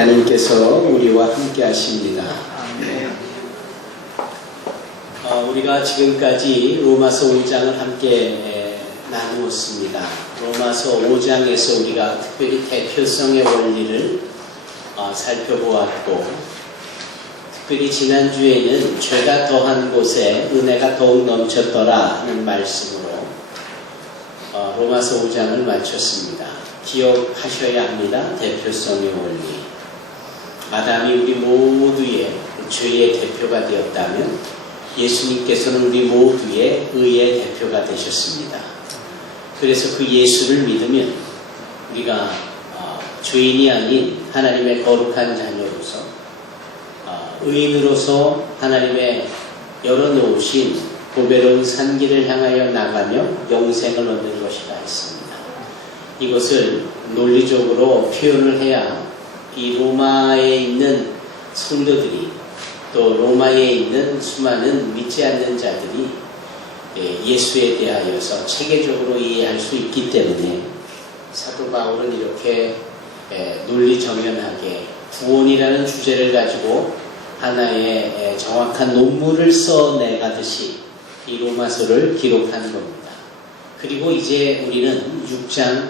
하나님께서 우리와 함께 하십니다. 우리가 지금까지 로마서 5장을 함께 나누었습니다. 로마서 5장에서 우리가 특별히 대표성의 원리를 살펴보았고, 특별히 지난주에는 죄가 더한 곳에 은혜가 더욱 넘쳤더라는 말씀으로 로마서 5장을 마쳤습니다. 기억하셔야 합니다. 대표성의 원리. 아담이 우리 모두의 죄의 대표가 되었다면 예수님께서는 우리 모두의 의의 대표가 되셨습니다. 그래서 그 예수를 믿으면 우리가 죄인이 아닌 하나님의 거룩한 자녀로서 의인으로서 하나님의 열어놓으신 보배로운 산길을 향하여 나가며 영생을 얻는 것이라 했습니다. 이것을 논리적으로 표현을 해야 이 로마에 있는 성도들이 또 로마에 있는 수많은 믿지 않는 자들이 예수에 대하여서 체계적으로 이해할 수 있기 때문에 사도 바울은 이렇게 논리정연하게 구원이라는 주제를 가지고 하나의 정확한 논문을 써내가듯이 이 로마서를 기록하는 겁니다. 그리고 이제 우리는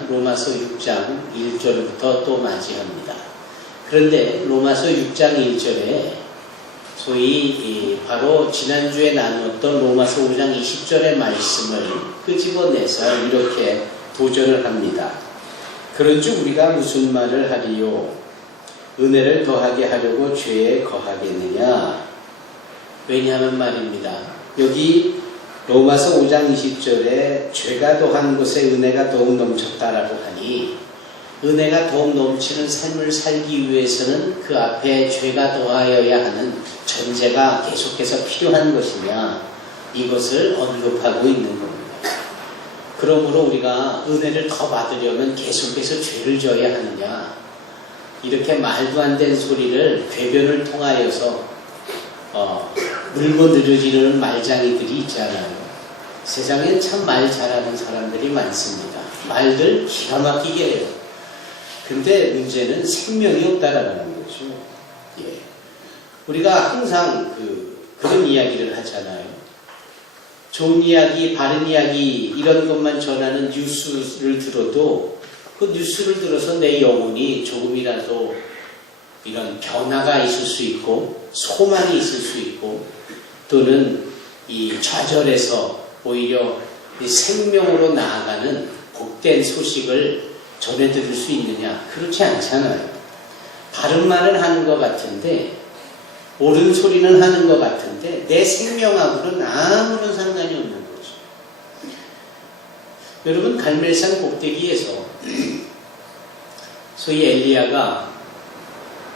로마서 6장 1절부터 또 맞이합니다. 그런데 로마서 6장 1절에 소위 바로 지난주에 나누었던 로마서 5장 20절의 말씀을 끄집어내서 이렇게 도전을 합니다. 그런즉 우리가 무슨 말을 하리요? 은혜를 더하게 하려고 죄에 거하겠느냐? 왜냐하면 말입니다. 여기 로마서 5장 20절에 죄가 더한 곳에 은혜가 더욱 넘쳤다라고 하니 은혜가 더욱 넘치는 삶을 살기 위해서는 그 앞에 죄가 더하여야 하는 전제가 계속해서 필요한 것이냐, 이것을 언급하고 있는 겁니다. 그러므로 우리가 은혜를 더 받으려면 계속해서 죄를 져야 하느냐, 이렇게 말도 안 되는 소리를 궤변을 통하여서 물고 늘어지는 말장이들이 있잖아요. 세상엔 참 말 잘하는 사람들이 많습니다. 말들 기가 막히게 해요. 근데 문제는 생명이 없다라는 거죠. 예. 우리가 항상 그런 이야기를 하잖아요. 좋은 이야기, 바른 이야기 이런 것만 전하는 뉴스를 들어도 그 뉴스를 들어서 내 영혼이 조금이라도 이런 변화가 있을 수 있고 소망이 있을 수 있고 또는 이 좌절에서 오히려 이 생명으로 나아가는 복된 소식을 전해드릴 수 있느냐? 그렇지 않잖아요. 바른 말은 하는 것 같은데 옳은 소리는 하는 것 같은데 내 생명하고는 아무런 상관이 없는 거죠. 여러분, 갈멜산 꼭대기에서 소위 엘리야가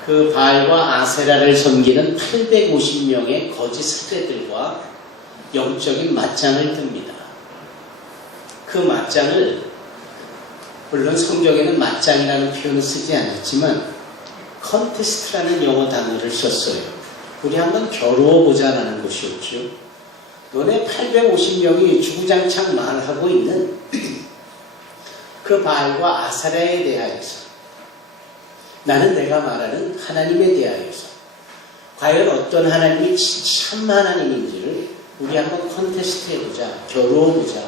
그 바알과 아세라를 섬기는 850명의 거짓 사제들과 영적인 맞짱을 뜹니다. 그 맞짱을 물론 성경에는 맞짱이라는 표현을 쓰지 않았지만 컨테스트라는 영어 단어를 썼어요. 우리 한번 겨루어보자라는 것이었죠. 너네 850명이 주구장창 말하고 있는 그 바알과 아세라에 대하여서 나는 내가 말하는 하나님에 대하여서 과연 어떤 하나님이 참 하나님인지를 우리 한번 컨테스트 해보자, 겨루어보자,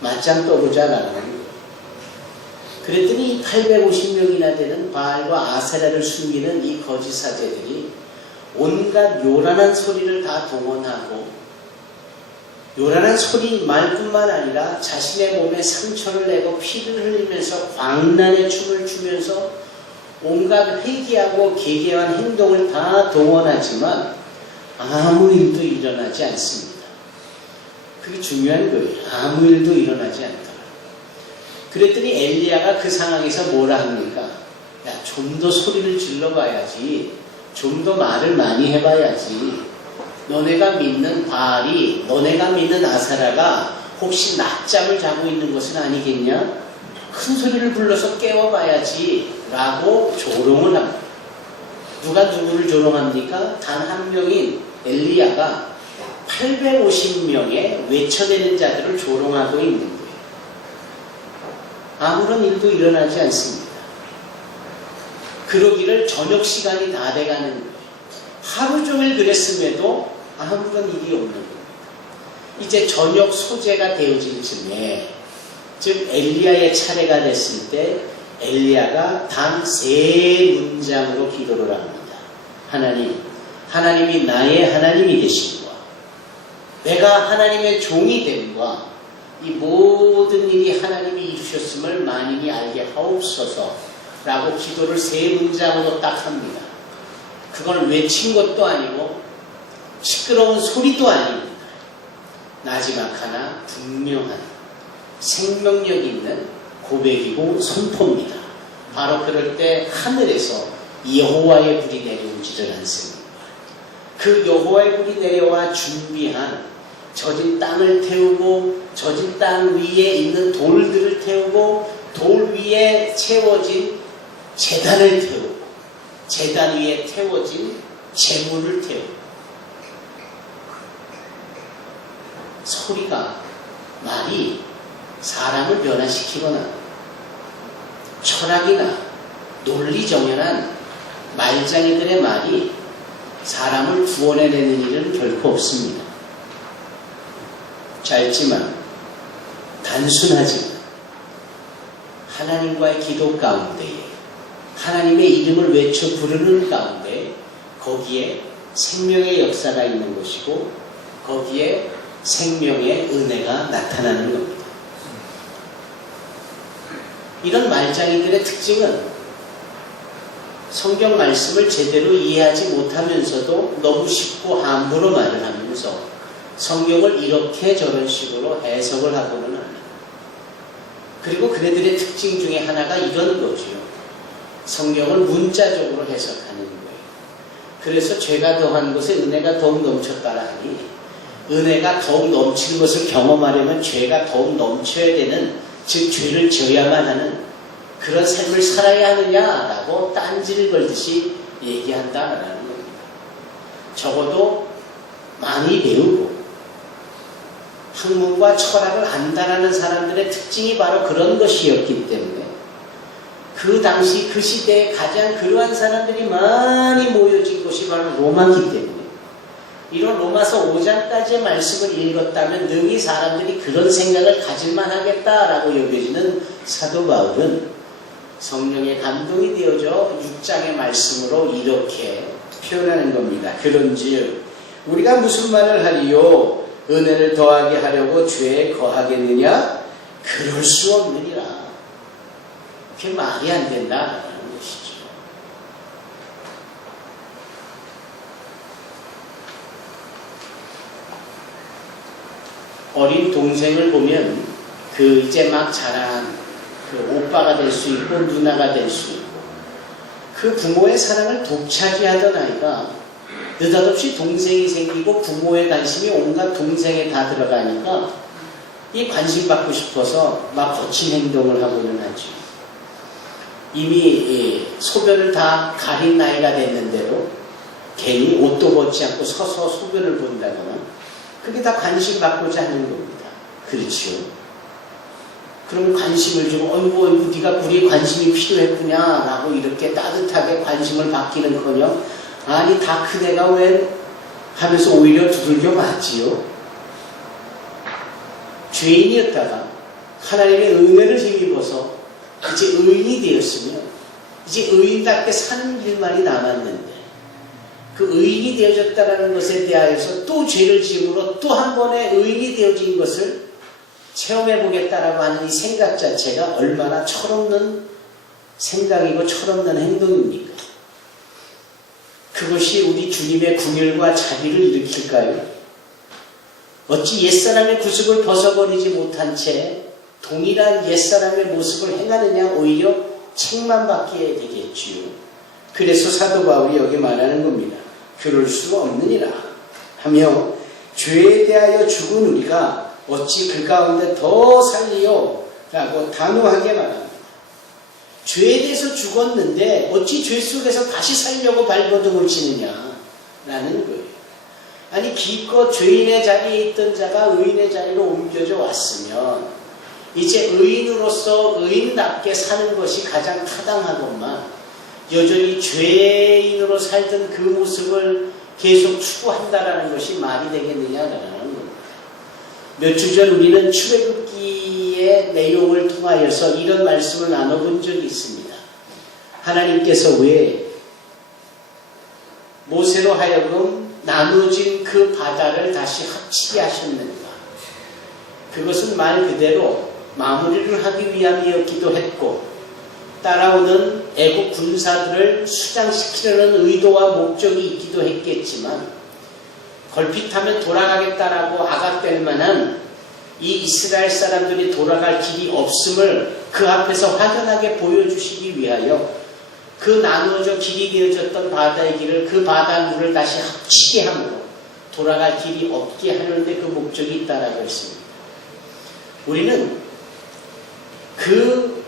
맞짱 떠보자라는 거예요. 그랬더니 850명이나 되는 바알과 아세라를 숨기는 이 거짓 사제들이 온갖 요란한 소리를 다 동원하고 요란한 소리 말뿐만 아니라 자신의 몸에 상처를 내고 피를 흘리면서 광란의 춤을 추면서 온갖 회개하고 개개한 행동을 다 동원하지만 아무 일도 일어나지 않습니다. 그게 중요한 거예요. 아무 일도 일어나지 않다. 그랬더니 엘리야가 그 상황에서 뭐라 합니까? 야, 좀 더 소리를 질러봐야지. 좀 더 말을 많이 해봐야지. 너네가 믿는 바알이, 너네가 믿는 아사라가 혹시 낮잠을 자고 있는 것은 아니겠냐? 큰 소리를 불러서 깨워봐야지 라고 조롱을 합니다. 누가 누구를 조롱합니까? 단 한 명인 엘리야가 850명의 외쳐내는 자들을 조롱하고 있는 거예요. 아무런 일도 일어나지 않습니다. 그러기를 저녁 시간이 다 돼가는 거예요. 하루 종일 그랬음에도 아무런 일이 없는 겁니다. 이제 저녁 소재가 되어질 즈음에, 즉 엘리야의 차례가 됐을 때 엘리야가 단 3문장으로 기도를 합니다. 하나님이 나의 하나님이 되심과 내가 하나님의 종이 됨과 이 모든 일이 하나님이 이루셨음을 만인이 알게 하옵소서 라고 기도를 3문장으로 딱 합니다. 그걸 외친 것도 아니고 시끄러운 소리도 아닙니다. 나지막하나 분명한 생명력 있는 고백이고 선포입니다. 바로 그럴 때 하늘에서 여호와의 불이 내려오지를 않습니다. 그 여호와의 불이 내려와 준비한 젖은 땅을 태우고 젖은 땅 위에 있는 돌들을 태우고 돌 위에 채워진 제단을 태우고 제단 위에 태워진 재물을 태우고 소리가 말이 사람을 변화시키거나 철학이나 논리정연한 말장이들의 말이 사람을 구원해내는 일은 결코 없습니다. 짧지만 단순하지만 하나님과의 기도 가운데에 하나님의 이름을 외쳐 부르는 가운데 거기에 생명의 역사가 있는 것이고 거기에 생명의 은혜가 나타나는 겁니다. 이런 말장이들의 특징은 성경 말씀을 제대로 이해하지 못하면서도 너무 쉽고 함부로 말을 하면서 성경을 이렇게 저런 식으로 해석을 하고는 합니다. 그리고 그네들의 특징 중에 하나가 이런 거죠. 성경을 문자적으로 해석하는 거예요. 그래서 죄가 더한 곳에 은혜가 더욱 넘쳤다라 하니 은혜가 더욱 넘치는 것을 경험하려면 죄가 더욱 넘쳐야 되는, 즉 죄를 져야만 하는 그런 삶을 살아야 하느냐라고 딴지를 걸듯이 얘기한다라는 겁니다. 적어도 많이 배우고 학문과 철학을 안다라는 사람들의 특징이 바로 그런 것이었기 때문에 그 당시 그 시대에 가장 그러한 사람들이 많이 모여진 곳이 바로 로마이기 때문에 이런 로마서 5장까지의 말씀을 읽었다면 능히 사람들이 그런 생각을 가질만 하겠다라고 여겨지는 사도 바울은 성령의 감동이 되어져 6장의 말씀으로 이렇게 표현하는 겁니다. 그런즉 우리가 무슨 말을 하리요? 은혜를 더하게 하려고 죄에 거하겠느냐? 그럴 수 없느니라. 그게 말이 안 된다라는 것이죠. 어린 동생을 보면 그 이제 막 자란 그 오빠가 될 수 있고 누나가 될 수 있고 그 부모의 사랑을 독차지하던 아이가 느닷없이 동생이 생기고 부모의 관심이 온갖 동생에 다 들어가니까 이 관심 받고 싶어서 막 거친 행동을 하고는 하죠. 이미 소변을 다 가린 나이가 됐는데도 괜히 옷도 벗지 않고 서서 소변을 본다거나 그게 다 관심 받고자 하는 겁니다. 그렇죠. 그러면 관심을 주고 어이구 네가 우리의 관심이 필요했구냐 라고 이렇게 따뜻하게 관심을 받기는커녕 아니 다 큰 애가 왜 하면서 오히려 두들겨 맞지요. 죄인이었다가 하나님의 은혜를 힘입어서 이제 의인이 되었으면 이제 의인답게 사는 길만이 남았는데 그 의인이 되어졌다는 것에 대하여서 또 죄를 지음으로 또 한 번의 의인이 되어진 것을 체험해보겠다라고 하는 이 생각 자체가 얼마나 철없는 생각이고 철없는 행동입니까? 그것이 우리 주님의 궁율과 자비를 일으킬까요? 어찌 옛사람의 구습을 벗어버리지 못한 채 동일한 옛사람의 모습을 행하느냐 오히려 책만 받게 되겠지요. 그래서 사도 바울이 여기 말하는 겁니다. 그럴 수가 없느니라 하며 죄에 대하여 죽은 우리가 어찌 그 가운데 더 살리요? 라고 단호하게 말합니다. 죄에 대해서 죽었는데 어찌 죄 속에서 다시 살려고 발버둥을 치느냐? 라는 거예요. 아니 기껏 죄인의 자리에 있던 자가 의인의 자리로 옮겨져 왔으면 이제 의인으로서 의인답게 사는 것이 가장 타당하건만 여전히 죄인으로 살던 그 모습을 계속 추구한다라는 것이 말이 되겠느냐라는 겁니다. 몇 주 전 우리는 출애굽기의 내용을 통하여서 이런 말씀을 나눠본 적이 있습니다. 하나님께서 왜 모세로 하여금 나누어진 그 바다를 다시 합치게 하셨는가? 그것은 말 그대로 마무리를 하기 위함이었기도 했고, 따라오는 애국 군사들을 수장시키려는 의도와 목적이 있기도 했겠지만, 걸핏하면 돌아가겠다라고 아각될 만한 이 이스라엘 사람들이 돌아갈 길이 없음을 그 앞에서 확연하게 보여주시기 위하여 그 나누어져 길이 되어졌던 바다의 길을, 그 바다 물을 다시 합치게 함으로 돌아갈 길이 없게 하는데 그 목적이 있다라고 했습니다. 우리는 그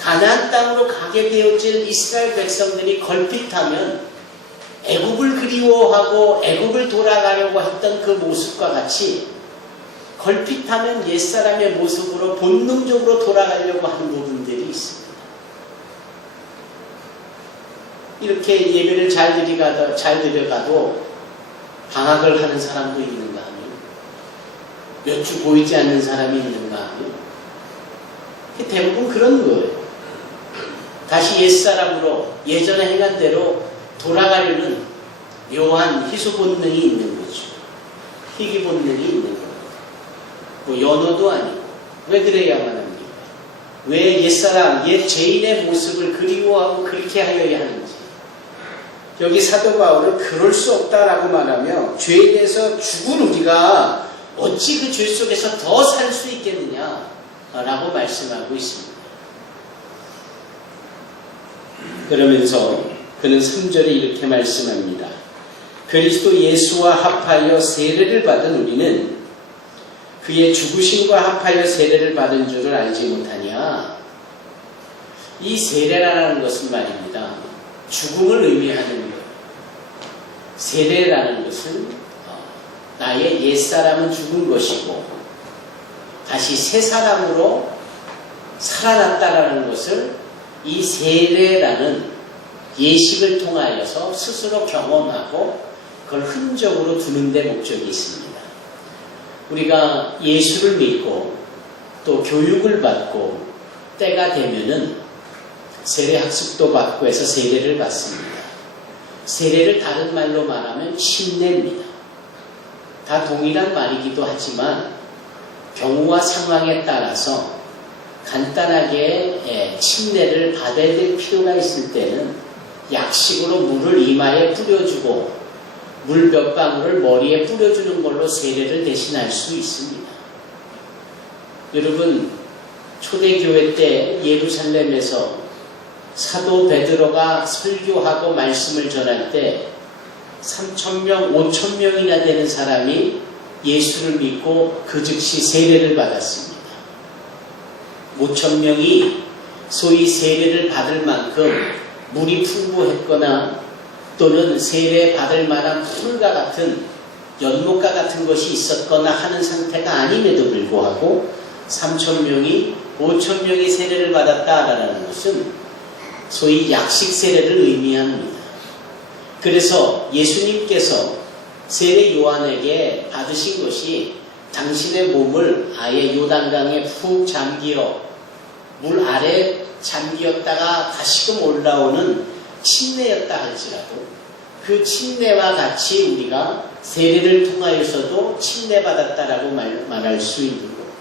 가나안 땅으로 가게 되어질 이스라엘 백성들이 걸핏하면 애국을 그리워하고 애국을 돌아가려고 했던 그 모습과 같이 걸핏하면 옛사람의 모습으로 본능적으로 돌아가려고 하는 부분들이 있습니다. 이렇게 예배를 잘 드려가도 방학을 하는 사람도 있는가 하면, 몇 주 보이지 않는 사람이 있는가 하면, 대부분 그런 거예요. 다시 옛사람으로 예전에 행한 대로 돌아가려는 묘한 희소 본능이 있는 거죠. 희귀 본능이 있는 거예요. 뭐 연호도 아니고. 왜 그래야만 합니까? 왜 옛사람, 옛 죄인의 모습을 그리워하고 그렇게 하여야 하는지. 여기 사도 바울은 그럴 수 없다라고 말하며, 죄에 대해서 죽은 우리가 어찌 그 죄 속에서 더 살 수 있겠느냐라고 말씀하고 있습니다. 그러면서 그는 3절에 이렇게 말씀합니다. 그리스도 예수와 합하여 세례를 받은 우리는 그의 죽으심과 합하여 세례를 받은 줄을 알지 못하냐. 이 세례라는 것은 말입니다, 죽음을 의미하는 거예요. 세례라는 것은 나의 옛사람은 죽은 것이고 다시 새 사람으로 살아났다라는 것을 이 세례라는 예식을 통하여서 스스로 경험하고 그걸 흔적으로 두는 데 목적이 있습니다. 우리가 예수를 믿고 또 교육을 받고 때가 되면은 세례 학습도 받고 해서 세례를 받습니다. 세례를 다른 말로 말하면 침례입니다. 다 동일한 말이기도 하지만 경우와 상황에 따라서 간단하게 침례를 받아야 될 필요가 있을 때는 약식으로 물을 이마에 뿌려주고 물 몇 방울을 머리에 뿌려주는 걸로 세례를 대신할 수 있습니다. 여러분, 초대교회 때 예루살렘에서 사도 베드로가 설교하고 말씀을 전할 때 3,000명, 5,000명이나 되는 사람이 예수를 믿고 그 즉시 세례를 받았습니다. 5,000명이 소위 세례를 받을 만큼 물이 풍부했거나 또는 세례 받을 만한 풀과 같은 연못과 같은 것이 있었거나 하는 상태가 아님에도 불구하고 3,000명이 5,000명이 세례를 받았다라는 것은 소위 약식 세례를 의미합니다. 그래서 예수님께서 세례 요한에게 받으신 것이 당신의 몸을 아예 요단강에 푹 잠기어 물 아래 잠기었다가 다시금 올라오는 침례였다 할지라도 그 침례와 같이 우리가 세례를 통하여서도 침례받았다라고 말할 수 있는 겁니다.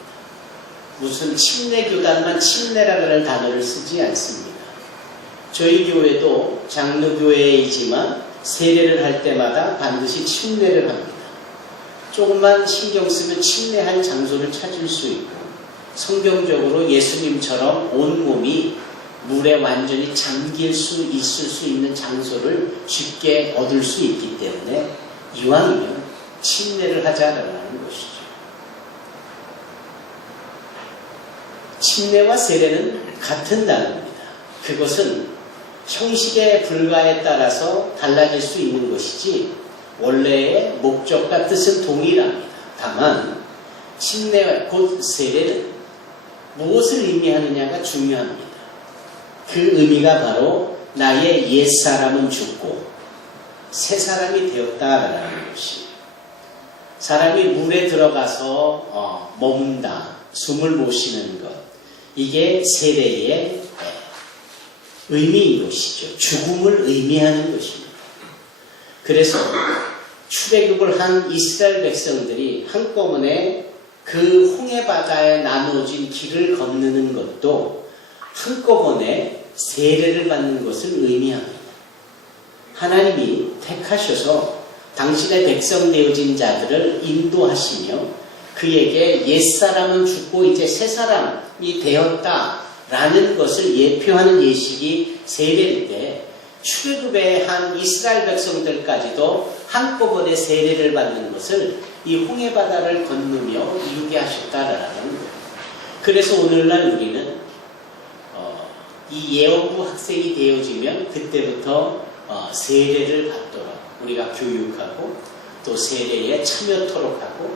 무슨 침례교단만 침례라는 단어를 쓰지 않습니다. 저희 교회도 장로교회이지만 세례를 할 때마다 반드시 침례를 합니다. 조금만 신경 쓰면 침례할 장소를 찾을 수 있고 성경적으로 예수님처럼 온몸이 물에 완전히 잠길 수 있을 수 있는 장소를 쉽게 얻을 수 있기 때문에 이왕이면 침례를 하자라는 것이죠. 침례와 세례는 같은 단어입니다. 그것은 형식의 불가에 따라서 달라질 수 있는 것이지 원래의 목적과 뜻은 동일합니다. 다만 침례와 곧 세례는 무엇을 의미하느냐가 중요합니다. 그 의미가 바로 나의 옛사람은 죽고 새 사람이 되었다라는 것이. 사람이 물에 들어가서 머문다, 숨을 못 쉬는 것, 이게 세례의 의미인 것이죠. 죽음을 의미하는 것입니다. 그래서 출애굽을 한 이스라엘 백성들이 한꺼번에 그 홍해 바다에 나누어진 길을 건너는 것도 한꺼번에 세례를 받는 것을 의미합니다. 하나님이 택하셔서 당신의 백성 되어진 자들을 인도하시며 그에게 옛사람은 죽고 이제 새 사람이 되었다라는 것을 예표하는 예식이 세례일 때 출애굽에 한 이스라엘 백성들까지도 한꺼번에 세례를 받는 것을 이 홍해 바다를 건너며 이루게 하셨다라는 거예요. 그래서 오늘날 우리는 이 예언부 학생이 되어지면 그때부터 세례를 받도록 우리가 교육하고 또 세례에 참여토록 하고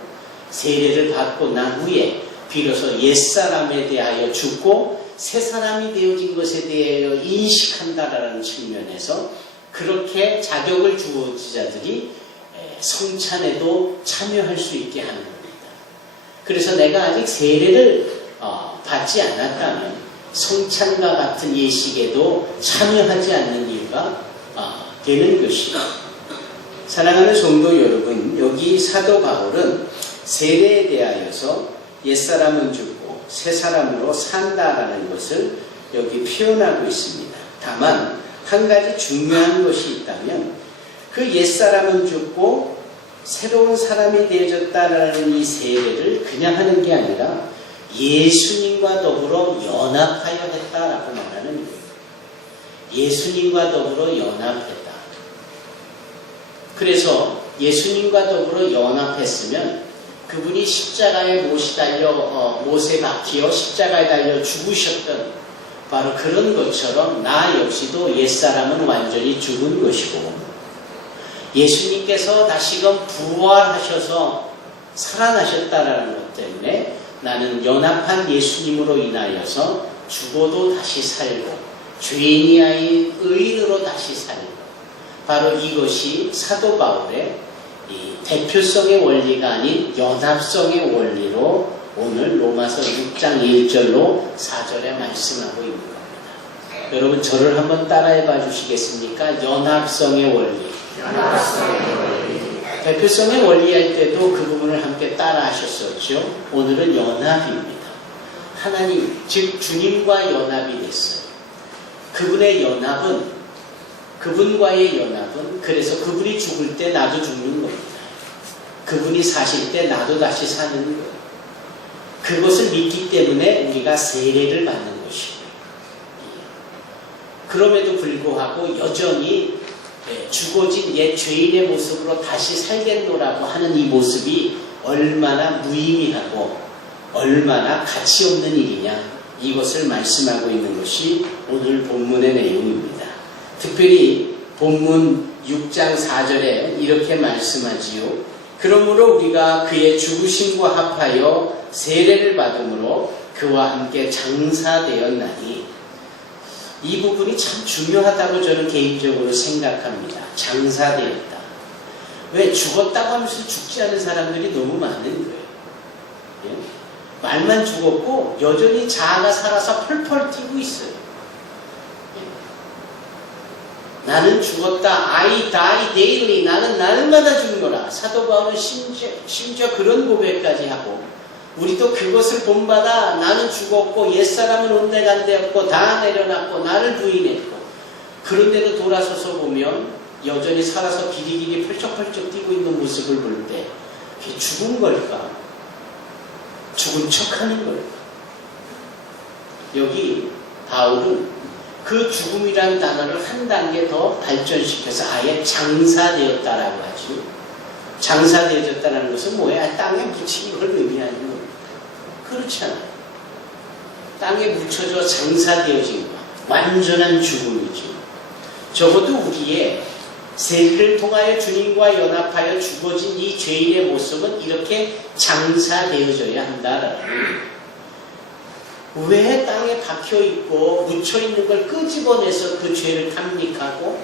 세례를 받고 난 후에 비로소 옛사람에 대하여 죽고 새 사람이 되어진 것에 대하여 인식한다라는 측면에서 그렇게 자격을 주어진 자들이 성찬에도 참여할 수 있게 하는 겁니다. 그래서 내가 아직 세례를 받지 않았다면 성찬과 같은 예식에도 참여하지 않는 이유가 되는 것이죠. 사랑하는 성도 여러분, 여기 사도 바울은 세례에 대하여서 옛사람은 죽고 새 사람으로 산다라는 것을 여기 표현하고 있습니다. 다만 한 가지 중요한 것이 있다면 그 옛사람은 죽고 새로운 사람이 되어졌다라는 이 세례를 그냥 하는 게 아니라 예수님과 더불어 연합하여 했다라고 말하는 거예요. 예수님과 더불어 연합했다. 그래서 예수님과 더불어 연합했으면 그분이 십자가에 못에 박히어 십자가에 달려 죽으셨던 바로 그런 것처럼 나 역시도 옛사람은 완전히 죽은 것이고 예수님께서 다시금 부활하셔서 살아나셨다라는 것 때문에 나는 연합한 예수님으로 인하여서 죽어도 다시 살고 죄인이 아닌 의인으로 다시 살고 바로 이것이 사도 바울의 이 대표성의 원리가 아닌 연합성의 원리로 오늘 로마서 6장 1절로 4절에 말씀하고 있는 겁니다. 여러분 저를 한번 따라해 봐 주시겠습니까? 연합성의 원리. 대표성의 원리 할 때도 그 부분을 함께 따라 하셨었죠. 오늘은 연합입니다. 하나님, 즉 주님과 연합이 됐어요. 그분의 연합은 그분과의 연합은 그래서 그분이 죽을 때 나도 죽는 겁니다. 그분이 사실 때 나도 다시 사는 거예요. 그것을 믿기 때문에 우리가 세례를 받는 것이고요. 그럼에도 불구하고 여전히 죽어진 옛 죄인의 모습으로 다시 살겠노라고 하는 이 모습이 얼마나 무의미하고 얼마나 가치 없는 일이냐 이것을 말씀하고 있는 것이 오늘 본문의 내용입니다. 특별히 본문 6장 4절에 이렇게 말씀하지요. 그러므로 우리가 그의 죽으심과 합하여 세례를 받음으로 그와 함께 장사되었나니 이 부분이 참 중요하다고 저는 개인적으로 생각합니다. 장사되었다. 왜 죽었다고 하면서 죽지 않은 사람들이 너무 많은 거예요. 예? 말만 죽었고 여전히 자아가 살아서 펄펄 뛰고 있어요. 나는 죽었다. I die daily. 나는 날마다 죽노라. 사도 바울은 심지어 그런 고백까지 하고 우리도 그것을 본받아 나는 죽었고 옛사람은 온데간데 없고 다 내려놨고 나를 부인했고 그런데도 돌아서서 보면 여전히 살아서 기리기리 펄쩍펄쩍 뛰고 있는 모습을 볼 때 그게 죽은 걸까? 죽은 척하는 걸까? 여기 바울은 그 죽음이라는 단어를 한 단계 더 발전시켜서 아예 장사되었다라고 하죠. 장사되어졌다는 것은 뭐야? 땅에 묻힌 걸 의미하는 겁니다. 그렇지 않아요. 땅에 묻혀져 장사되어진 것. 완전한 죽음이죠. 적어도 우리의 세례를 통하여 주님과 연합하여 죽어진 이 죄인의 모습은 이렇게 장사되어져야 한다라는 거예요. 왜 땅에 박혀있고 묻혀있는 걸 끄집어내서 그 죄를 탐닉하고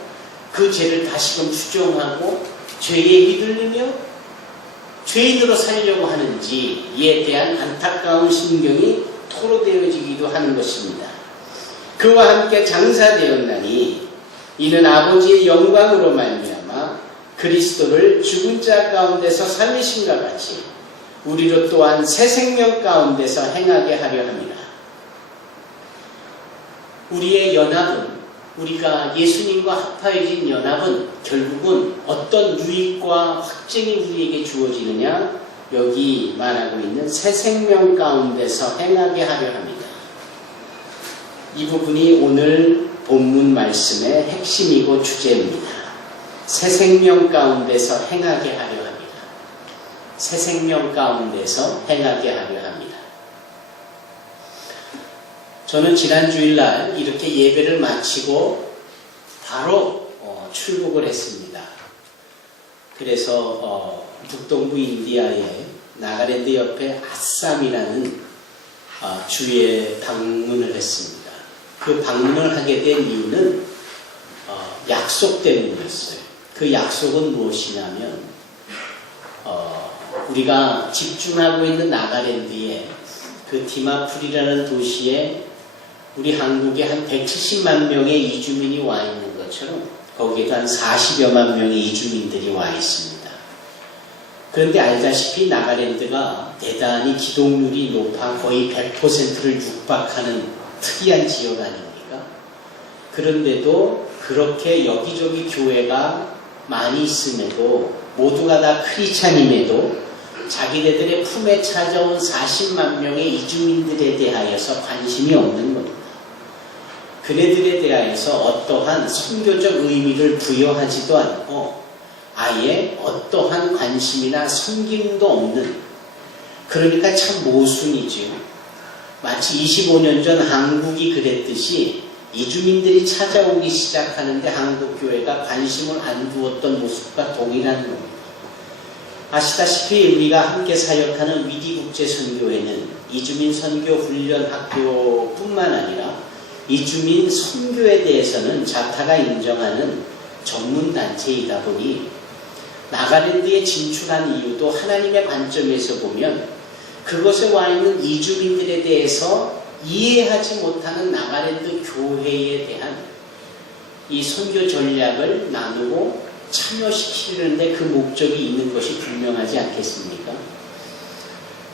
그 죄를 다시금 추종하고 죄에 휘둘리며 죄인으로 살려고 하는지에 대한 안타까운 심경이 토로되어지기도 하는 것입니다. 그와 함께 장사되었나니 이는 아버지의 영광으로 말미암아 그리스도를 죽은 자 가운데서 살리신과 같이 우리로 또한 새 생명 가운데서 행하게 하려 합니다. 우리의 연합은, 우리가 예수님과 합하여진 연합은 결국은 어떤 유익과 확증이 우리에게 주어지느냐? 여기 말하고 있는 새 생명 가운데서 행하게 하려 합니다. 이 부분이 오늘 본문 말씀의 핵심이고 주제입니다. 새 생명 가운데서 행하게 하려 합니다. 새 생명 가운데서 행하게 하려 합니다. 저는 지난 주일날 이렇게 예배를 마치고 바로 출국을 했습니다. 그래서 북동부 인디아의 나가랜드 옆에 아쌈이라는 주에 방문을 했습니다. 그 방문을 하게 된 이유는 약속 때문이었어요. 그 약속은 무엇이냐면 우리가 집중하고 있는 나가랜드에 그 디마풀이라는 도시에 우리 한국에 한 170만 명의 이주민이 와 있는 것처럼 거기에도 한 40여만 명의 이주민들이 와 있습니다. 그런데 알다시피 나가랜드가 대단히 기독률이 높아 거의 100%를 육박하는 특이한 지역 아닙니까? 그런데도 그렇게 여기저기 교회가 많이 있음에도 모두가 다 크리스찬임에도 자기네들의 품에 찾아온 40만 명의 이주민들에 대하여서 관심이 없는 겁니다. 그네들에 대하여서 어떠한 선교적 의미를 부여하지도 않고 아예 어떠한 관심이나 섬김도 없는, 그러니까 참 모순이죠. 마치 25년 전 한국이 그랬듯이 이주민들이 찾아오기 시작하는데 한국 교회가 관심을 안 두었던 모습과 동일한 겁니다. 아시다시피 우리가 함께 사역하는 위기국제선교회는 이주민 선교 훈련 학교뿐만 아니라 이주민 선교에 대해서는 자타가 인정하는 전문단체이다 보니 나가랜드에 진출한 이유도 하나님의 관점에서 보면 그곳에 와 있는 이주민들에 대해서 이해하지 못하는 나가랜드 교회에 대한 이 선교 전략을 나누고 참여시키는데 그 목적이 있는 것이 분명하지 않겠습니까?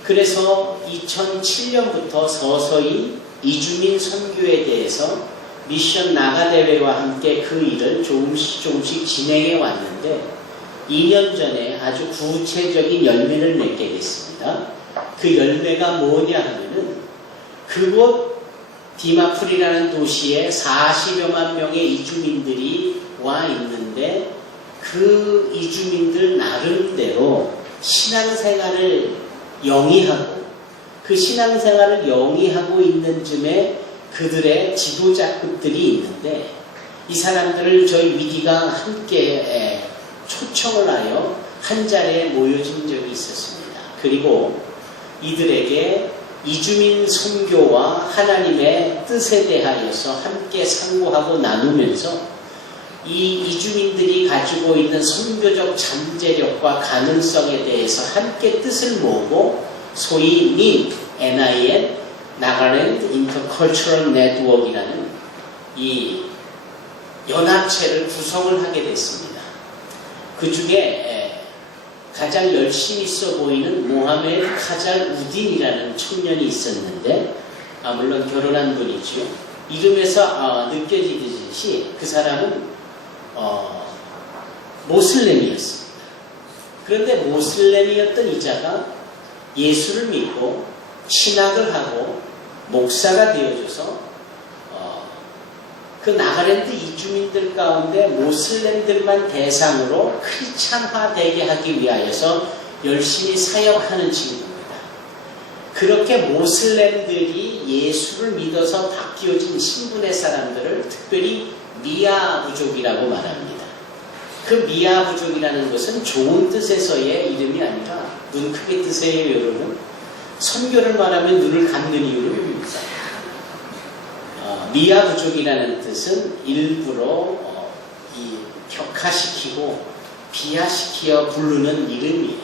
그래서 2007년부터 서서히 이주민 선교에 대해서 미션 나가대회와 함께 그 일을 조금씩 진행해 왔는데 2년 전에 아주 구체적인 열매를 맺게 됐습니다. 그 열매가 뭐냐 하면은 그곳 디마풀이라는 도시에 40여만 명의 이주민들이 와 있는데 그 이주민들 나름대로 신앙생활을 영위하고 그 신앙생활을 영위하고 있는 즈음에 그들의 지도자급들이 있는데 이 사람들을 저희 위기가 함께 초청을 하여 한 자리에 모여진 적이 있었습니다. 그리고 이들에게 이주민 선교와 하나님의 뜻에 대하여서 함께 상고하고 나누면서 이 이주민들이 가지고 있는 선교적 잠재력과 가능성에 대해서 함께 뜻을 모으고 소위 NIN, 나가랜드 인터컬처럴 네트워크이라는 이 연합체를 구성을 하게 됐습니다. 그 중에 가장 열심히 있어 보이는 모하메드 카잘 우딘이라는 청년이 있었는데 물론 결혼한 분이죠. 이름에서 느껴지듯이 그 사람은 모슬렘이었습니다. 그런데 모슬렘이었던 이자가 예수를 믿고 신학을 하고 목사가 되어줘서 그 나가랜드 이주민들 가운데 모슬렘들만 대상으로 크리스찬화되게 하기 위하여서 열심히 사역하는 친구입니다. 그렇게 모슬렘들이 예수를 믿어서 바뀌어진 신분의 사람들을 특별히 미아 부족이라고 말합니다. 그 미아 부족이라는 것은 좋은 뜻에서의 이름이 아니라 눈 크게 뜨세요 여러분. 선교를 말하면 눈을 감는 이유를 미아 부족이라는 뜻은 일부러 격하시키고 비하시키어 부르는 이름이에요.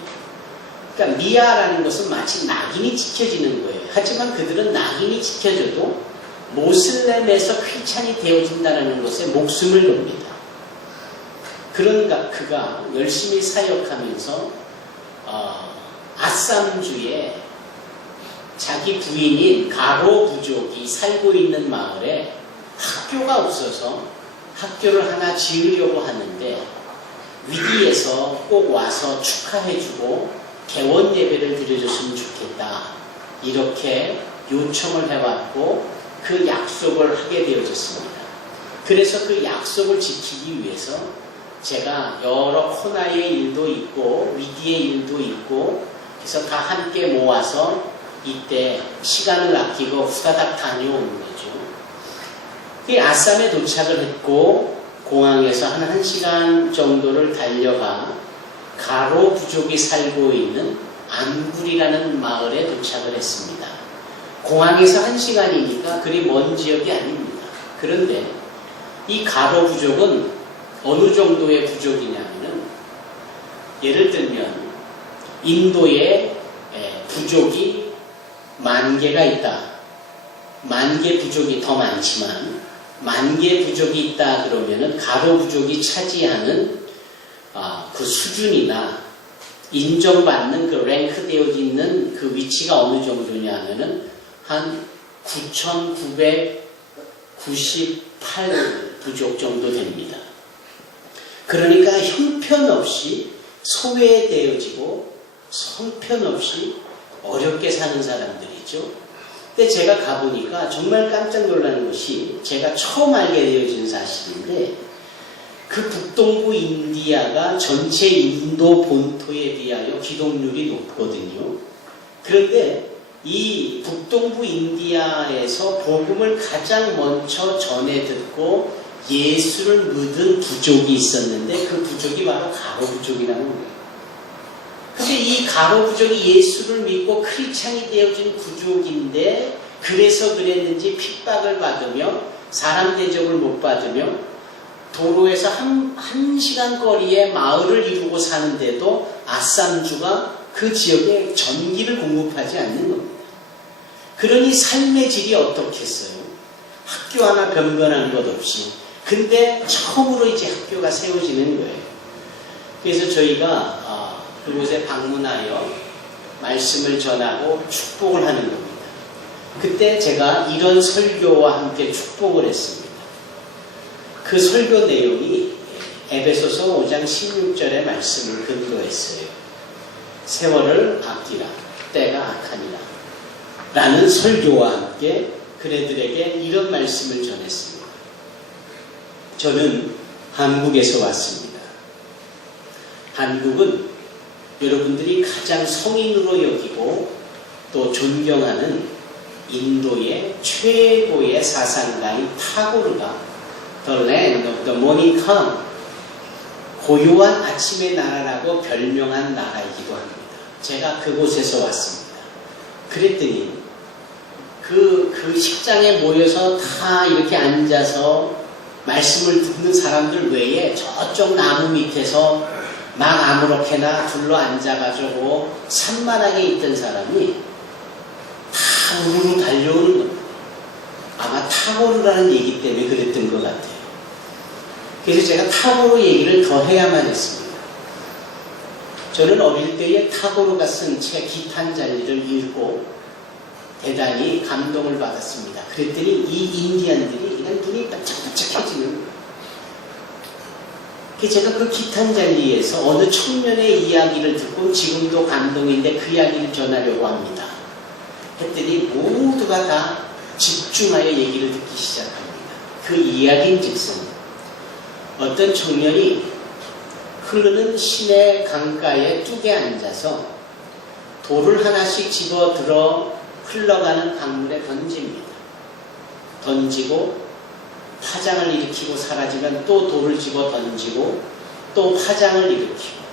그러니까 미아라는 것은 마치 낙인이 찍혀지는 거예요. 하지만 그들은 낙인이 찍혀져도 모슬렘에서 크리스찬이 되어진다는 것에 목숨을 겁니다. 그런가 그가 열심히 사역하면서 아쌈주에 자기 부인인 가로 부족이 살고 있는 마을에 학교가 없어서 학교를 하나 지으려고 하는데 위기에서 꼭 와서 축하해주고 개원 예배를 드려줬으면 좋겠다. 이렇게 요청을 해왔고 그 약속을 하게 되어졌습니다. 그래서 그 약속을 지키기 위해서 제가 여러 코나의 일도 있고 위기의 일도 있고 그래서 다 함께 모아서 이때 시간을 아끼고 후다닥 다녀오는 거죠. 그 아쌈에 도착을 했고 공항에서 한 1시간 정도를 달려가 가로 부족이 살고 있는 안굴이라는 마을에 도착을 했습니다. 공항에서 1시간이니까 그리 먼 지역이 아닙니다. 그런데 이 가로 부족은 어느 정도의 부족이냐면은 예를 들면 인도에 부족이 10,000개가 있다. 10,000개 부족이 더 많지만 10,000개 부족이 있다 그러면은 가로 부족이 차지하는 그 수준이나 인정받는 그 랭크되어 있는 그 위치가 어느 정도냐 하면은 한 9,998 부족 정도 됩니다. 그러니까 형편없이 소외되어지고 형편없이 어렵게 사는 사람들이죠. 근데 제가 가보니까 정말 깜짝 놀라는 것이 제가 처음 알게 되어진 사실인데 그 북동부 인디아가 전체 인도 본토에 비하여 기독률이 높거든요. 그런데 이 북동부 인디아에서 복음을 가장 먼저 전해 듣고 예수를 믿은 부족이 있었는데 그 부족이 바로 가로 부족이라는 거예요. 근데 이 가로 부족이 예수를 믿고 크리스찬이 되어진 부족인데 그래서 그랬는지 핍박을 받으며 사람 대접을 못 받으며 도로에서 한 시간 거리에 마을을 이루고 사는데도 아쌈주가 그 지역에 전기를 공급하지 않는 겁니다. 그러니 삶의 질이 어떻겠어요? 학교 하나 변변한 것 없이. 근데 처음으로 이제 학교가 세워지는 거예요. 그래서 저희가 그곳에 방문하여 말씀을 전하고 축복을 하는 겁니다. 그때 제가 이런 설교와 함께 축복을 했습니다. 그 설교 내용이 에베소서 5장 16절의 말씀을 근거했어요. 세월을 아끼라, 때가 악하니라 라는 설교와 함께 그네들에게 이런 말씀을 전했습니다. 저는 한국에서 왔습니다. 한국은 여러분들이 가장 성인으로 여기고 또 존경하는 인도의 최고의 사상가인 타고르가 The Land of the Morning Come, 고요한 아침의 나라라고 별명한 나라이기도 합니다. 제가 그곳에서 왔습니다. 그랬더니 그 식장에 모여서 다 이렇게 앉아서 말씀을 듣는 사람들 외에 저쪽 나무 밑에서 막 아무렇게나 둘러 앉아가지고 산만하게 있던 사람이 다 우르르 달려오는 겁니다. 아마 타고르라는 얘기 때문에 그랬던 것 같아요. 그래서 제가 타고르 얘기를 더 해야만 했습니다. 저는 어릴 때에 타고르가 쓴 책 기탄잘리를 읽고 대단히 감동을 받았습니다. 그랬더니 이 인디안들이 그냥 눈이 반짝반짝해지는 거예요. 제가 그 기탄잘리에서 어느 청년의 이야기를 듣고 지금도 감동인데 그 이야기를 전하려고 합니다. 했더니 모두가 다 집중하여 얘기를 듣기 시작합니다. 그 이야기인즉슨 어떤 청년이 흐르는 시내 강가에 뚝에 앉아서 돌을 하나씩 집어들어 흘러가는 강물에 던집니다. 던지고 파장을 일으키고 사라지면 또 돌을 집어 던지고 또 파장을 일으키고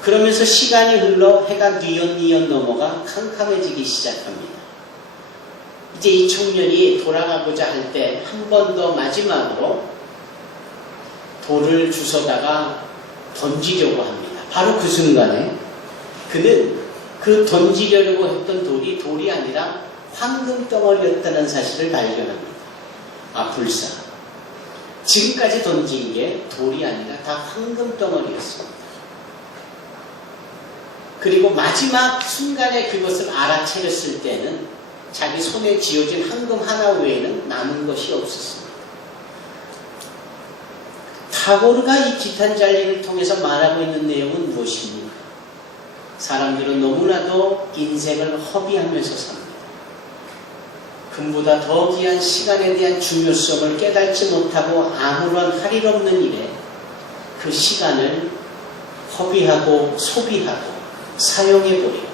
그러면서 시간이 흘러 해가 뉘엿뉘엿 넘어가 캄캄해지기 시작합니다. 이제 이 청년이 돌아가고자 할 때 한 번 더 마지막으로 돌을 주워다가 던지려고 합니다. 바로 그 순간에 그는 그 던지려고 했던 돌이 아니라 황금 덩어리였다는 사실을 발견합니다. 아, 불사. 지금까지 던진 게 돌이 아니라 다 황금 덩어리였습니다. 그리고 마지막 순간에 그것을 알아차렸을 때는 자기 손에 쥐어진 황금 하나 외에는 남은 것이 없었습니다. 타고르가 이 기탄 잘리를 통해서 말하고 있는 내용은 무엇입니까? 사람들은 너무나도 인생을 허비하면서 삽니다. 금보다 더 귀한 시간에 대한 중요성을 깨닫지 못하고 아무런 할일 없는 일에 그 시간을 허비하고 소비하고 사용해버리고,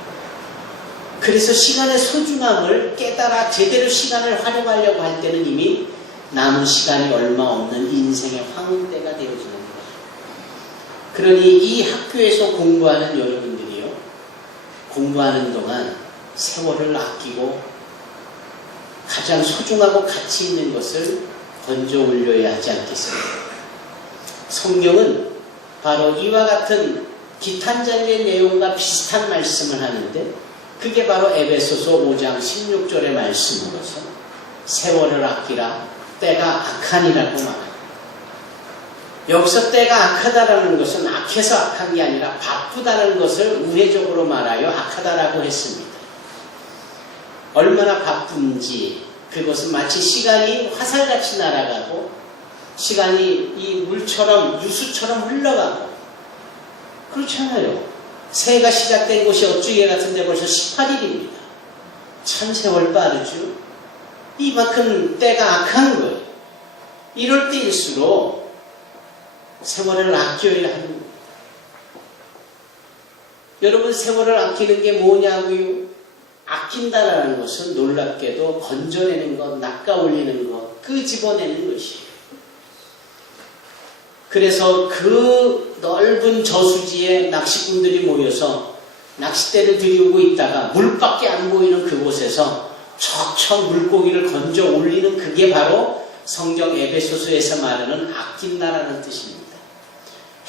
그래서 시간의 소중함을 깨달아 제대로 시간을 활용하려고 할 때는 이미 남은 시간이 얼마 없는 인생의 황혼때가 되어지는 거예요. 그러니 이 학교에서 공부하는 여러분들이요, 공부하는 동안 세월을 아끼고 가장 소중하고 가치 있는 것을 건져 올려야 하지 않겠습니까? 성경은 바로 이와 같은 기탄잘리의 내용과 비슷한 말씀을 하는데, 그게 바로 에베소서 5장 16절의 말씀으로서 세월을 아끼라, 때가 악하니라고 말합니다. 여기서 때가 악하다라는 것은 악해서 악한 게 아니라 바쁘다는 것을 우회적으로 말하여 악하다라고 했습니다. 얼마나 바쁜지, 그것은 마치 시간이 화살같이 날아가고 시간이 이 물처럼 유수처럼 흘러가고 그렇잖아요. 새해가 시작된 곳이 어쭈게 같은데 벌써 18일입니다. 참 세월 빠르죠. 이만큼 때가 악한 거예요. 이럴 때일수록 세월을 아껴야 하는 거예요. 여러분, 세월을 아끼는 게 뭐냐고요? 아낀다라는 것은 놀랍게도 건져내는 것, 낚아올리는 것, 끄집어내는 것이에요. 그래서 그 넓은 저수지에 낚시꾼들이 모여서 낚싯대를 들이우고 있다가 물밖에 안 보이는 그곳에서 척척 물고기를 건져 올리는, 그게 바로 성경 에베소서에서 말하는 아낀다라는 뜻입니다.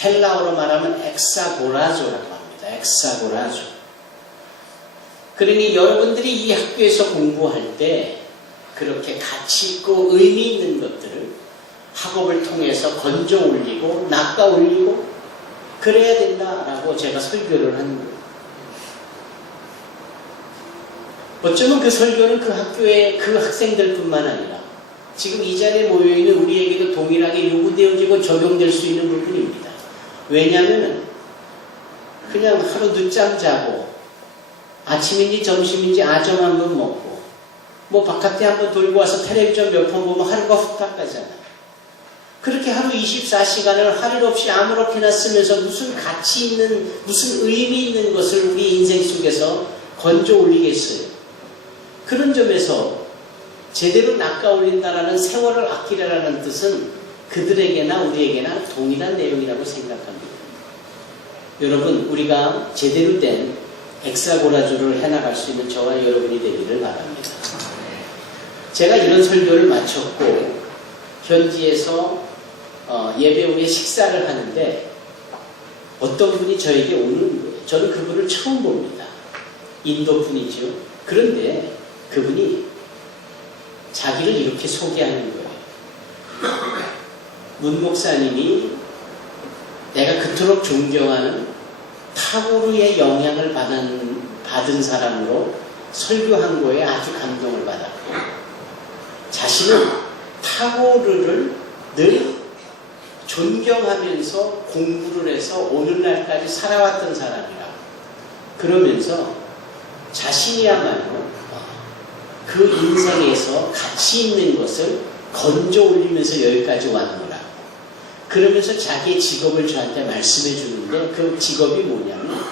헬라어로 말하면 엑사고라조라고 합니다. 엑사고라조. 그러니 여러분들이 이 학교에서 공부할 때 그렇게 가치 있고 의미 있는 것들을 학업을 통해서 건져 올리고 낚아 올리고 그래야 된다라고 제가 설교를 하는 거예요. 어쩌면 그 설교는 그 학교의 그 학생들뿐만 아니라 지금 이 자리에 모여있는 우리에게도 동일하게 요구되어지고 적용될 수 있는 부분입니다. 왜냐하면 그냥 하루 늦잠 자고 아침인지 점심인지 아점 한번 먹고 뭐 바깥에 한번 돌고 와서 텔레비전 몇 번 보면 하루가 후딱 가잖아요. 그렇게 하루 24시간을 할 일 없이 아무렇게나 쓰면서 무슨 가치 있는, 무슨 의미 있는 것을 우리 인생 속에서 건져 올리겠어요. 그런 점에서 제대로 낚아 올린다라는 세월을 아끼라라는 뜻은 그들에게나 우리에게나 동일한 내용이라고 생각합니다. 여러분, 우리가 제대로 된 엑사고라조를 해나갈 수 있는 저와 여러분이 되기를 바랍니다. 제가 이런 설교를 마쳤고 현지에서 예배 후에 식사를 하는데 어떤 분이 저에게 오는 거예요. 저는 그분을 처음 봅니다. 인도 분이죠. 그런데 그분이 자기를 이렇게 소개하는 거예요. 문 목사님이 내가 그토록 존경하는 타고르의 영향을 받은 사람으로 설교한 거에 아주 감동을 받았고, 자신은 타고르를 늘 존경하면서 공부를 해서 오늘날까지 살아왔던 사람이라, 그러면서 자신이야말로 그 인생에서 가치 있는 것을 건져 올리면서 여기까지 왔노라. 그러면서 자기의 직업을 저한테 말씀해 주는데, 그 직업이 뭐냐면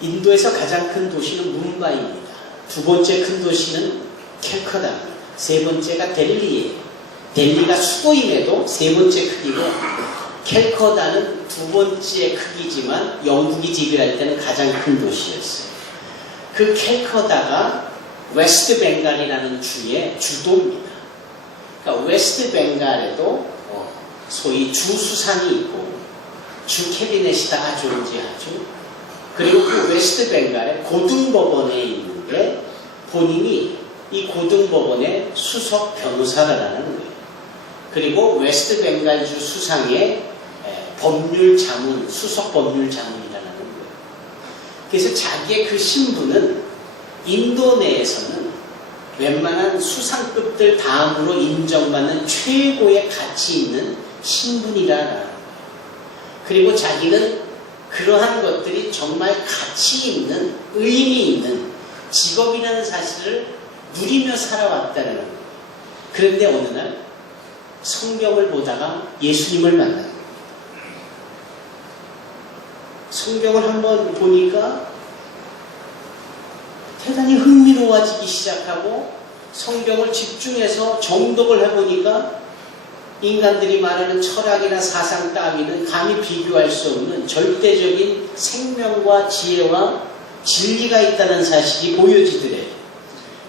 인도에서 가장 큰 도시는 뭄바이입니다. 두 번째 큰 도시는 캘커다입니다. 세 번째가 델리예요. 델리가 수도임에도 세 번째 크기고, 캘커다는 두 번째 크기지만 영국이 지배할 때는 가장 큰 도시였어요. 그 캘커다가 웨스트 벵갈이라는 주의 주도입니다. 그러니까 웨스트 벵갈에도 소위 주 수상이 있고 주 캐비넷이 다 존재하죠. 그리고 그 웨스트 벵갈의 고등법원에 있는데 본인이 이 고등법원의 수석 변호사라는 거예요. 그리고 웨스트 벵갈주 수상의 법률 자문, 수석 법률 자문이라는 거예요. 그래서 자기의 그 신분은 인도 내에서는 웬만한 수상급들 다음으로 인정받는 최고의 가치 있는 신분이라는 거예요. 그리고 자기는 그러한 것들이 정말 가치 있는, 의미 있는 직업이라는 사실을 누리며 살아왔다는 거예요. 그런데 어느 날 성경을 보다가 예수님을 만나요. 성경을 한번 보니까 대단히 흥미로워지기 시작하고 성경을 집중해서 정독을 해보니까 인간들이 말하는 철학이나 사상 따위는 감히 비교할 수 없는 절대적인 생명과 지혜와 진리가 있다는 사실이 보여지더래요.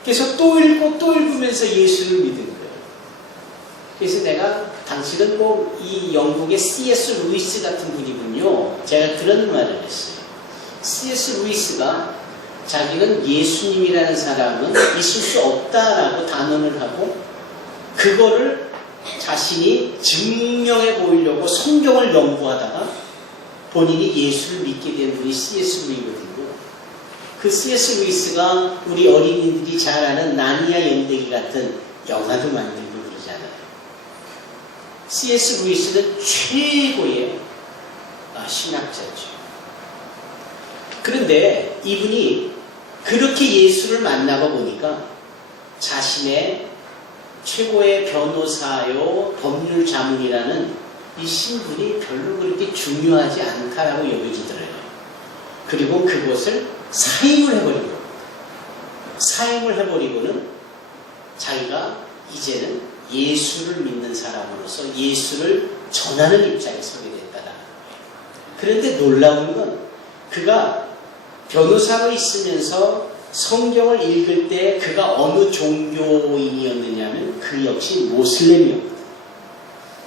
그래서 또 읽고 또 읽으면서 예수를 믿은 거예요. 그래서 내가 당신은 꼭 이 영국의 C.S. 루이스 같은 분이군요. 제가 그런 말을 했어요. C.S. 루이스가 자기는 예수님이라는 사람은 있을 수 없다라고 단언을 하고 그거를 자신이 증명해 보이려고 성경을 연구하다가 본인이 예수를 믿게 된 분이 C.S. 루이거든요. 그 C.S. 루이스가 우리 어린이들이 잘 아는 나니아 연대기 같은 영화도 만들고 그러잖아요. C.S. 루이스는 최고의 신학자죠. 그런데 이분이 그렇게 예수를 만나고 보니까 자신의 최고의 변호사요 법률 자문이라는 이 신분이 별로 그렇게 중요하지 않다라고 여겨지더래요. 그리고 그것을 사임을 해버린 겁니다. 사임을 해버리고는 자기가 이제는 예수를 믿는 사람으로서 예수를 전하는 입장에 서게 됐다라는 거예요. 그런데 놀라운 건 그가 변호사로 있으면서 성경을 읽을 때 그가 어느 종교인이었느냐면 그 역시 모슬렘이었거든요.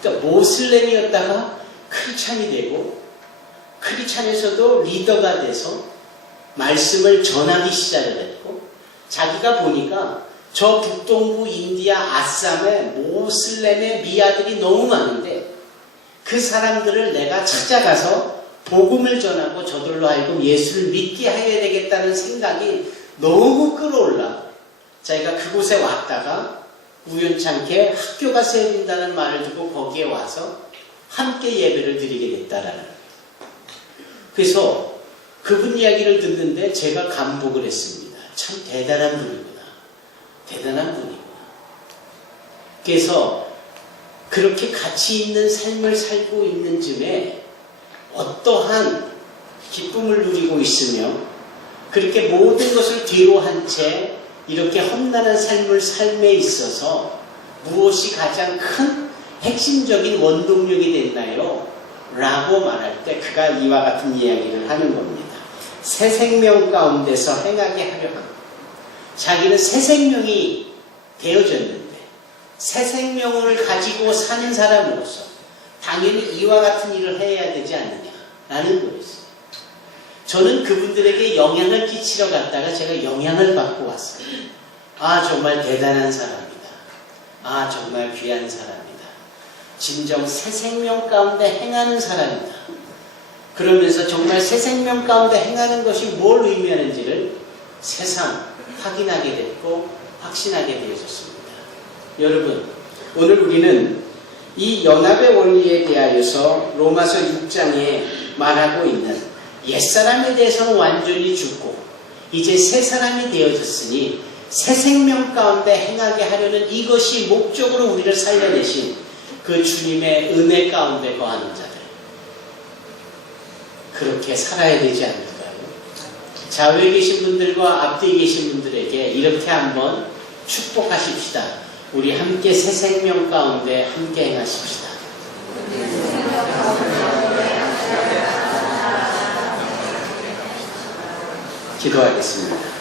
그러니까 모슬렘이었다가 크리스찬이 되고 크리스찬에서도 리더가 돼서 말씀을 전하기 시작을 했고 자기가 보니까 저 북동부 인디아 아쌈에 모슬렘의 미아들이 너무 많은데 그 사람들을 내가 찾아가서 복음을 전하고 저들로 하여금 예수를 믿게 해야 되겠다는 생각이 너무 끌어올라 자기가 그곳에 왔다가 우연찮게 학교가 세워진다는 말을 듣고 거기에 와서 함께 예배를 드리게 됐다라는 거예요. 그래서 그분 이야기를 듣는데 제가 감복을 했습니다. 참 대단한 분이구나. 대단한 분이구나. 그래서 그렇게 가치 있는 삶을 살고 있는 즈음에 어떠한 기쁨을 누리고 있으며 그렇게 모든 것을 뒤로 한 채 이렇게 험난한 삶에 있어서 무엇이 가장 큰 핵심적인 원동력이 됐나요? 라고 말할 때 그가 이와 같은 이야기를 하는 겁니다. 새 생명 가운데서 행하게 하려 합니다. 자기는 새 생명이 되어졌는데 새 생명을 가지고 사는 사람으로서 당연히 이와 같은 일을 해야 되지 않느냐라는 거였어요. 저는 그분들에게 영향을 끼치러 갔다가 제가 영향을 받고 왔어요. 아 정말 대단한 사람이다. 아 정말 귀한 사람이다. 진정 새 생명 가운데 행하는 사람이다. 그러면서 정말 새 생명 가운데 행하는 것이 뭘 의미하는지를 새삼 확인하게 됐고 확신하게 되어졌습니다. 여러분 오늘 우리는 이 연합의 원리에 대하여서 로마서 6장에 말하고 있는 옛사람에 대해서는 완전히 죽고 이제 새 사람이 되어졌으니 새 생명 가운데 행하게 하려는 이것이 목적으로 우리를 살려내신 그 주님의 은혜 가운데 거하는 자들 그렇게 살아야 되지 않을까요? 좌우에 계신 분들과 앞뒤에 계신 분들에게 이렇게 한번 축복하십시다. 우리 함께 새 생명 가운데 함께 행하십시다. 기도하겠습니다.